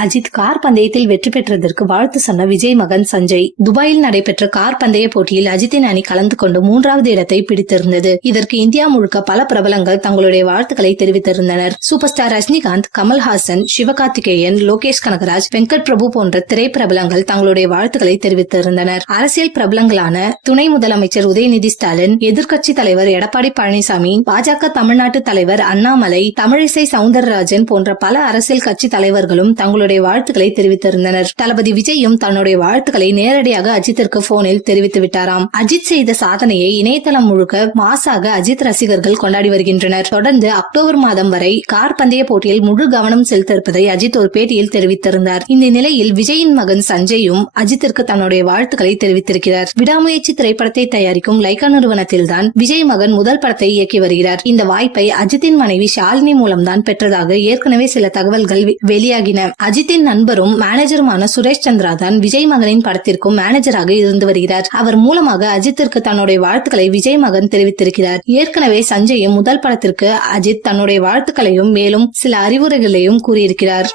Ajith car பந்தயத்தில் வெற்றி பெற்றதற்கு வாழ்த்து சொன்ன விஜய் மகன் சஞ்சய். துபாயில் நடைபெற்ற கார் பந்தய போட்டியில் அஜித்தின் அணி கலந்து கொண்டு 3வது இடத்தை பிடித்திருந்தது. இதற்கு இந்தியா முழுக்க பல பிரபலங்கள் தங்களுடைய வாழ்த்துக்களை தெரிவித்திருந்தனர். சூப்பர் ஸ்டார் ரஜினிகாந்த், கமல்ஹாசன், சிவகார்த்திகேயன், லோகேஷ் கனகராஜ், வெங்கட் பிரபு போன்ற திரைப்பிரபலங்கள் தங்களுடைய வாழ்த்துக்களை தெரிவித்திருந்தனர். அரசியல் பிரபலங்களான துணை முதலமைச்சர் உதயநிதி ஸ்டாலின், எதிர்க்கட்சி தலைவர் எடப்பாடி பழனிசாமி, பாஜக தமிழ்நாட்டு தலைவர் அண்ணாமலை, தமிழிசை சவுந்தரராஜன் போன்ற பல அரசியல் கட்சி தலைவர்களும் தங்களுடைய வாழ்த்துக்களை தெரிவித்திருந்தனர். தளபதி விஜயும் தன்னுடைய வாழ்த்துக்களை நேரடியாக அஜித்திற்கு போனில் தெரிவித்து விட்டாராம். அஜித் செய்த சாதனையை இணையதளம் முழுக்க மாசாக அஜித் ரசிகர்கள் கொண்டாடி வருகின்றனர். தொடர்ந்து அக்டோபர் மாதம் வரை கார் பந்தய போட்டியில் முழு கவனம் செலுத்திருப்பதை அஜித் ஒரு பேட்டியில் தெரிவித்திருந்தார். இந்த நிலையில் விஜயின் மகன் சஞ்சயும் அஜித்திற்கு தன்னுடைய வாழ்த்துக்களை தெரிவித்திருக்கிறார். விடாமுயற்சி திரைப்படத்தை தயாரிக்கும் லைகா நிறுவனத்தில்தான் விஜய் மகன் முதல் படத்தை இயக்கி வருகிறார். இந்த வாய்ப்பை அஜித்தின் மனைவி ஷாலினி மூலம்தான் பெற்றதாக ஏற்கனவே சில தகவல்கள் வெளியாகின. அஜித்தின் நண்பரும் மேனேஜருமான சுரேஷ் சந்திரா தான் விஜய் மகனின் படத்திற்கும் மேனேஜராக இருந்து வருகிறார். அவர் மூலமாக அஜித்திற்கு தன்னுடைய வாழ்த்துக்களை விஜய் மகன் தெரிவித்திருக்கிறார். ஏற்கனவே சஞ்சயும் முதல் படத்திற்கு அஜித் தன்னுடைய வாழ்த்துக்களையும் மேலும் சில அறிவுரைகளையும் கூறியிருக்கிறார்.